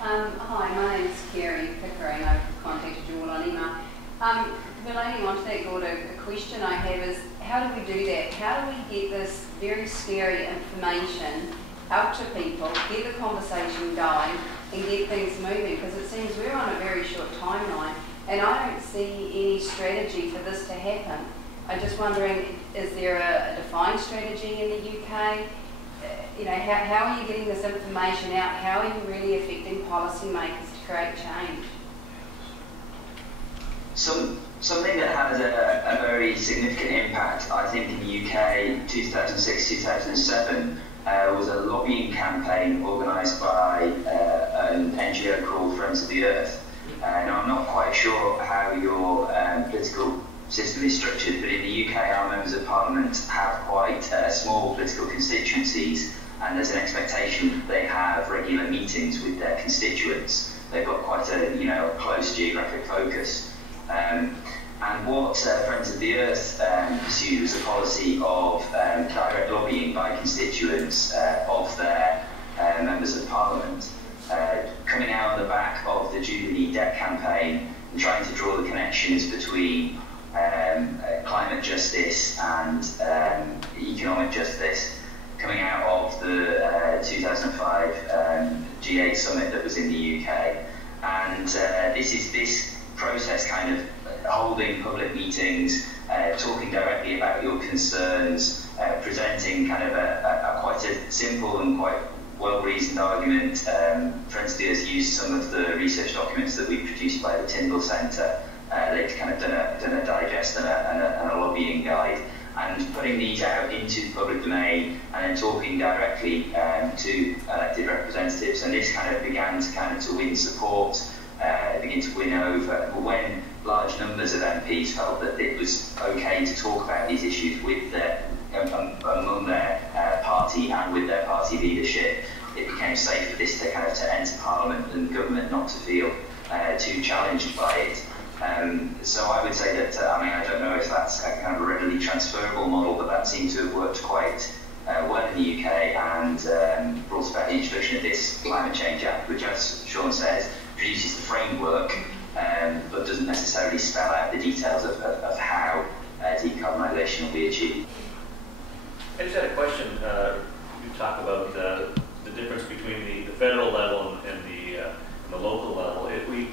Hi, my name is Kerry Pickering. I've contacted you all on email. Relating on to that, Gord, a question I have is, how do we do that? How do we get this very scary information out to people, get the conversation going, and get things moving? Because it seems we're on a very short timeline, and I don't see any strategy for this to happen. I'm just wondering, is there a defined strategy in the UK? How are you getting this information out? How are you really affecting policymakers to create change? Something that had a very significant impact, I think, in the UK 2006-2007 was a lobbying campaign organised by an NGO called Friends of the Earth. Now, I'm not quite sure how your political system is structured, but in the UK our members of parliament have quite small political constituencies, and there's an expectation that they have regular meetings with their constituents. They've got quite a close geographic focus. And what Friends of the Earth pursued was a policy of direct lobbying by constituents of their members of parliament, coming out on the back of the Jubilee debt campaign and trying to draw the connections between climate justice and economic justice, coming out of the 2005 G8 summit that was in the UK. And this process, kind of holding public meetings, talking directly about your concerns, presenting kind of a quite a simple and quite well-reasoned argument. Friends of the Earth used some of the research documents that we produced by the Tyndall Centre. They've kind of done a digest and a lobbying guide, and putting these out into the public domain and then talking directly to elected representatives. And this kind of began to win support, begin to win over. But when large numbers of MPs felt that it was okay to talk about these issues with among their party and with their party leadership, it became safe for this to enter Parliament and government not to feel too challenged by it. So I would say that, I don't know if that's a kind of a readily transferable model, but that seems to have worked quite well in the UK and brought about the introduction of this Climate Change Act, which, as Sean says, produces the framework, but doesn't necessarily spell out the details of how decarbonisation will be achieved. I just had a question. You talk about the difference between the federal level and the local level. If we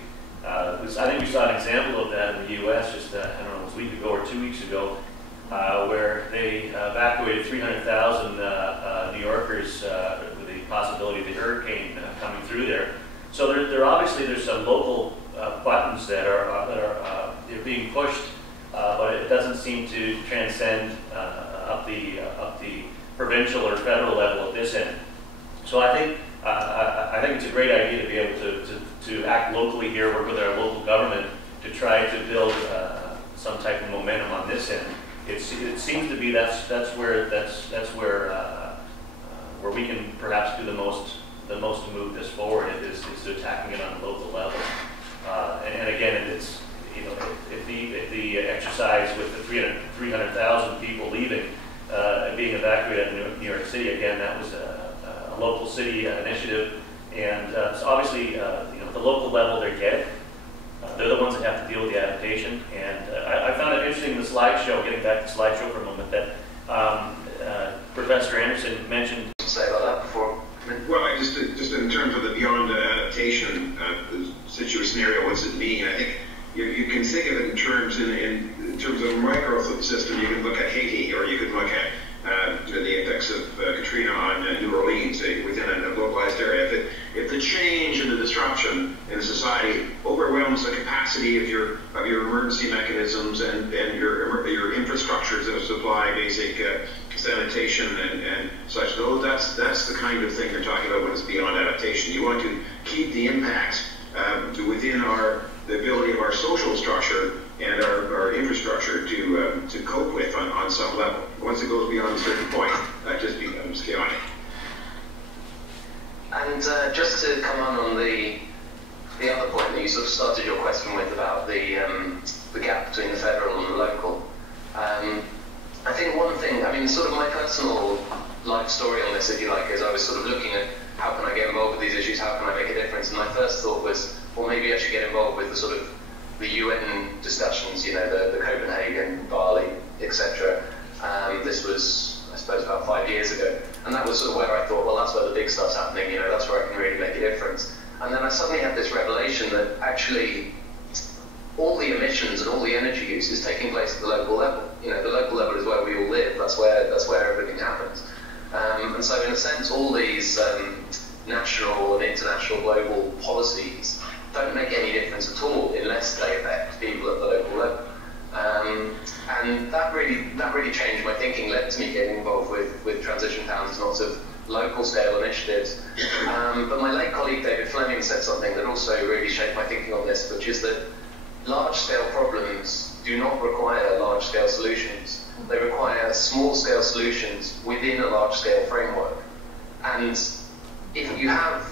I think we saw an example of that in the U.S. just, I don't know, it was a week ago or 2 weeks ago, where they evacuated 300,000 New Yorkers with the possibility of the hurricane coming through there. So there's some local buttons that are they're being pushed, but it doesn't seem to transcend up the provincial or federal level at this end. So I think it's a great idea to be able to act locally here, work with our local government to try to build some type of momentum on this end. It seems to be that's where we can perhaps do the most to move this forward is attacking it on the local level. And again, it's if the exercise with the 300,000 people leaving being evacuated in New York City, again, that was a local city initiative, and so obviously the local level they get. They're the ones that have to deal with the adaptation, and I found it interesting in the slideshow, getting back to the slideshow for a moment, that Professor Anderson mentioned. Say about that before. Well, just in terms of the beyond adaptation scenario, what's it mean? I think you can think of it in terms of a micro system. You can look at Haiti, or you could look at the effects of Katrina on New Orleans within a localized area. If the change and the disruption in society overwhelms the capacity of your emergency mechanisms and your infrastructures that supply basic sanitation and such, that's the kind of thing you're talking about when it's beyond adaptation. You want to keep the impacts within the ability of our social structure and our infrastructure to cope with on some level. Once it goes beyond a certain point, that just becomes chaotic. And just to come on the other point that you sort of started your question with about the gap between the federal and the local, I think one thing, sort of my personal life story on this, if you like, is I was sort of looking at how can I get involved with these issues, how can I make a difference, And my first thought was, well, maybe I should get involved with the sort of the UN discussions, you know, the Copenhagen, Bali, etc. This was, I suppose, about 5 years ago. And that was sort of where I thought, well, that's where the big stuff's happening, you know, that's where I can really make a difference. And then I suddenly had this revelation that actually all the emissions and all the energy use is taking place at the local level. You know, the local level is where we all live, that's where everything happens. And so in a sense, all these national and international global policies don't make any difference at all unless they affect people at the local level. And that really changed my thinking, led to me getting involved with transition towns and lots of local scale initiatives. But my late colleague David Fleming said something that also really shaped my thinking on this, which is that large scale problems do not require large scale solutions. They require small scale solutions within a large scale framework. And if you have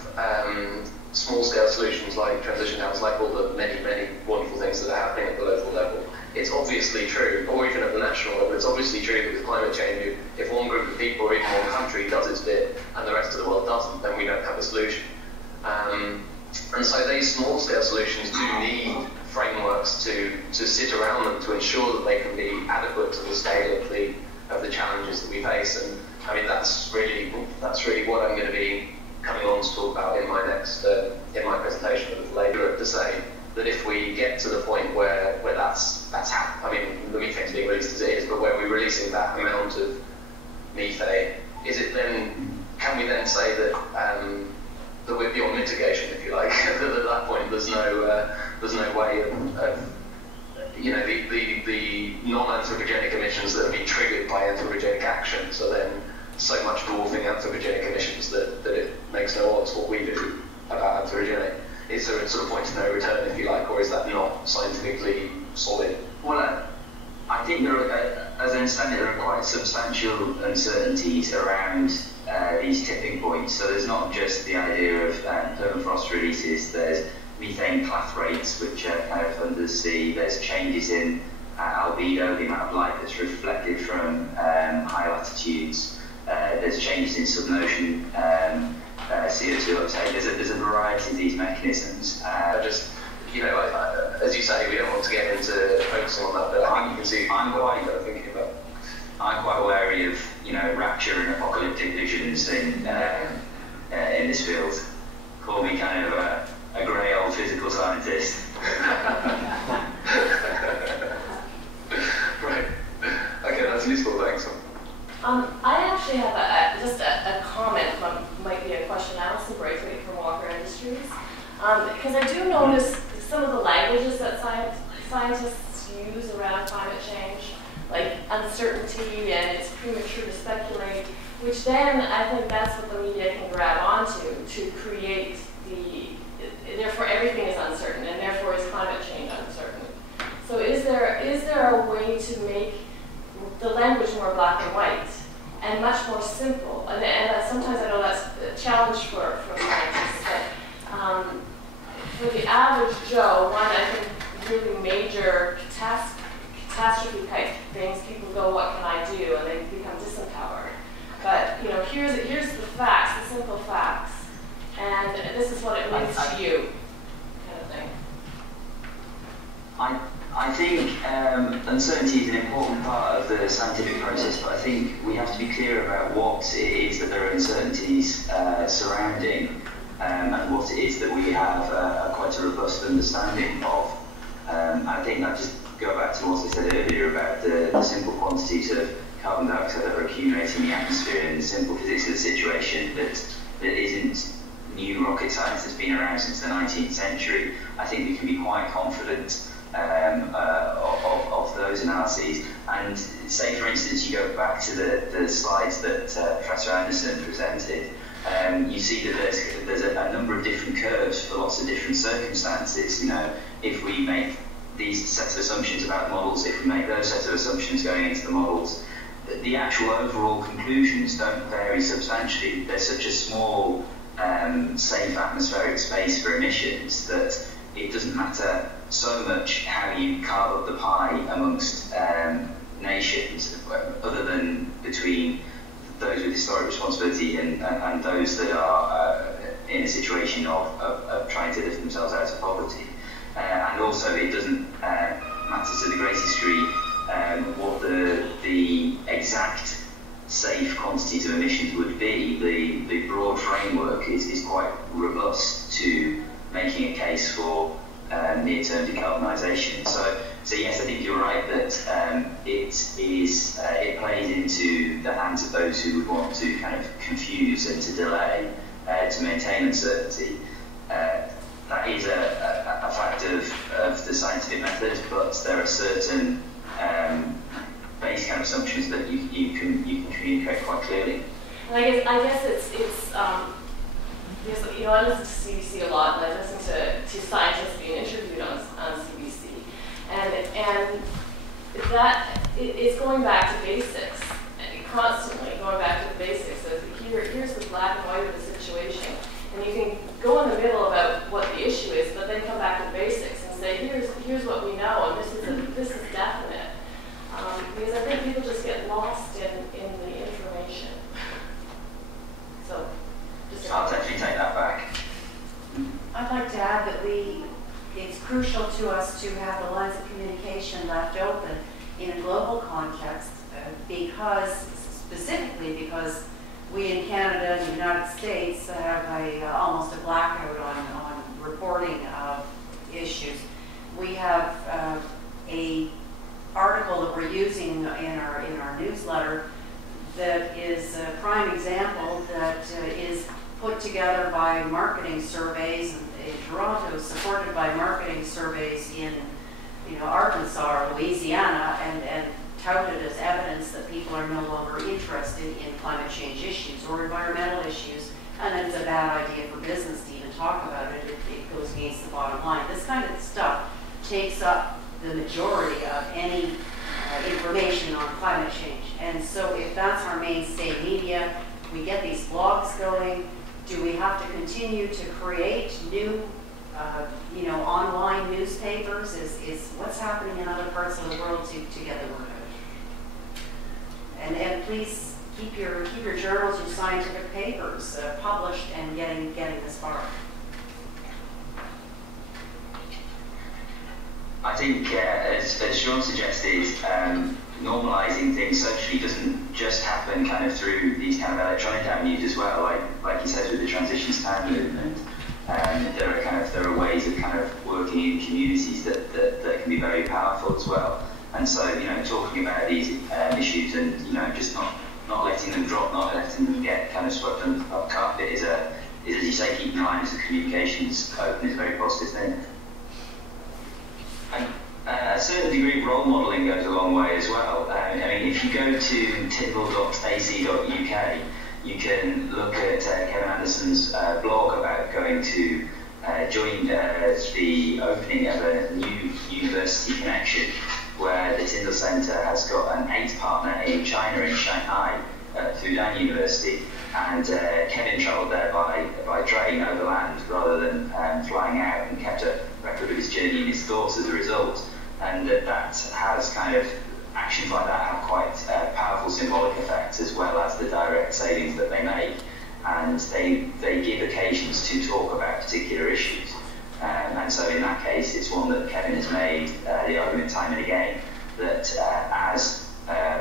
small scale solutions like transition towns, like all the many, many wonderful things that are happening at the local level, it's obviously true, or even at the national level, it's obviously true that with climate change, if one group of people or even one country does its bit and the rest of the world doesn't, then we don't have a solution. And so these small scale solutions do need frameworks to sit around them to ensure that they can be adequate to the scale of the challenges that we face. And I mean, that's really what I'm going to be coming on to talk about in my next in my presentation a little later, to say that if we get to the point where that's happening, I mean, the methane's being released as it is, but where we're releasing that amount of methane, can we then say that that we're beyond mitigation, if you like? That at that point there's no way of you know, the non-anthropogenic emissions that have been triggered by anthropogenic action, so then so much dwarfing anthropogenic emissions that it makes no odds what we do about anthropogenic. Is there a sort of point of no return, if you like, or is that not scientifically solid? Well, I think there are, as I understand it, there are quite substantial uncertainties around these tipping points. So there's not just the idea of permafrost releases, there's methane cleft rates, which are kind of under the sea, there's changes in albedo, the amount of light that's reflected from high latitudes, there's changes in submersion CO2 uptake. There's a variety of these mechanisms. Just, you know, as you say, we don't want to get into focusing on that, but I think you can see what you're thinking about. I'm quite wary of, you know, rapture and apocalyptic visions in this field. Call me kind of a grey old physical scientist. Right. Okay, that's useful. Thanks. I actually have just a comment, might be a question. Alison Braithwaite from Walker Industries. Because I do notice some of the languages that scientists use around climate change, like uncertainty and it's premature to speculate, which then I think that's what the media can grab onto to create therefore everything is uncertain and therefore is climate change uncertain. So is there a way to make the language more black and white and much more simple? And sometimes I know that's a challenge for scientists, but for the average Joe, one, I think really major catastrophe type things, people go, what can I do? And they become disempowered. But you know, here's the facts, the simple facts, and this is what it means to you, kind of thing. I think uncertainty is an important part of the scientific process, but I think we have to be clear about what it is that there are uncertainties surrounding and what it is that we have quite a robust understanding of. I think that just go back to what I said earlier about the simple quantities of carbon dioxide that are accumulating in the atmosphere and the simple physics of the situation that isn't new rocket science that's been around since the 19th century. I think we can be quite confident of those analyses. And say, for instance, you go back to the slides that Professor Anderson presented, you see that there's a number of different curves for lots of different circumstances. You know, if we make these sets of assumptions about the models, if we make those sets of assumptions going into the models, the actual overall conclusions don't vary substantially. There's such a small, safe atmospheric space for emissions that it doesn't matter so much how you carve up the pie amongst nations, other than between those with historic responsibility and those that are in a situation of trying to lift themselves out of poverty. And also, it doesn't matter to the greatest degree what the exact safe quantities of emissions would be. The broad framework is quite robust to making a case for near-term decarbonisation. So yes, I think you're right that it plays into the hands of those who would want to kind of confuse and to delay to maintain uncertainty. That is a fact of the scientific method, but there are certain base kind of assumptions that you can communicate quite clearly. And I guess it's because, you know, I listen to CBC a lot, and I listen to scientists being interviewed on CBC, and that it's going back to basics, constantly going back to the basics. So here's the black and white of the situation, and you can go in the middle about what the issue is, but then come back to basics and say, here's what we know, and this is definite. Because I think people just get lost in the information. So, I'll definitely take that back. I'd like to add that it's crucial to us to have the lines of communication left open in a global context, specifically because we in Canada and the United States have almost a blackout on reporting of issues. We have a article that we're using in our newsletter that is a prime example that is put together by marketing surveys in Toronto, supported by marketing surveys in Arkansas or Louisiana, and touted as evidence that people are no longer interested in climate change issues or environmental issues, and it's a bad idea for business to even talk about it. It goes against the bottom line. This kind of stuff takes up the majority of any information on climate change. And so if that's our mainstay media, we get these blogs going, do we have to continue to create new online newspapers? Is what's happening in other parts of the world to get the word out? And please keep your journals, your scientific papers published and getting this far. I think, as Sean suggested, normalising things socially doesn't just happen kind of through these kind of electronic avenues as well. Like he says with the Transitions Time movement, there are ways of kind of working in communities that can be very powerful as well. And so, talking about these issues and just not letting them drop, not letting them get kind of swept under the carpet is as you say, keeping the lines of communications open is a very positive thing. And a certain degree of role modelling goes a long way as well. If you go to tyndall.ac.uk, you can look at Kevin Anderson's blog about going to join the opening of a new university connection, where the Tyndall Centre has got an 8th partner in China, in Shanghai, Fudan University, and Kevin travelled there by train overland rather than flying out, and kept a record of his journey and his thoughts as a result. And that has kind of, actions like that have quite powerful symbolic effects, as well as the direct savings that they make. And they give occasions to talk about particular issues. And so in that case, it's one that Kevin has made the argument time and again, that as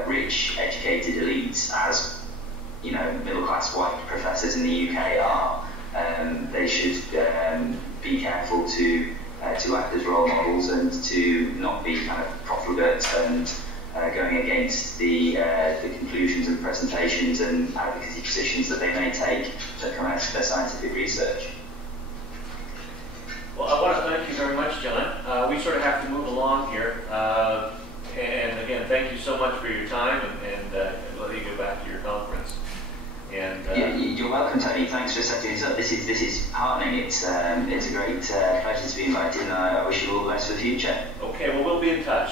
rich, educated elites, as middle-class white professors in the UK are, they should be careful to act as role models and to not be kind of profligate and going against the conclusions and presentations and advocacy positions that they may take that come out of their scientific research. Well, I want to thank you very much, John. We sort of have to move along here. And again, thank you so much for your time, and let you go back to your conference. And you're welcome, Tony. Thanks for setting this up. This is heartening. It's a great pleasure to be invited, and I wish you all the best for the future. Okay, well, we'll be in touch.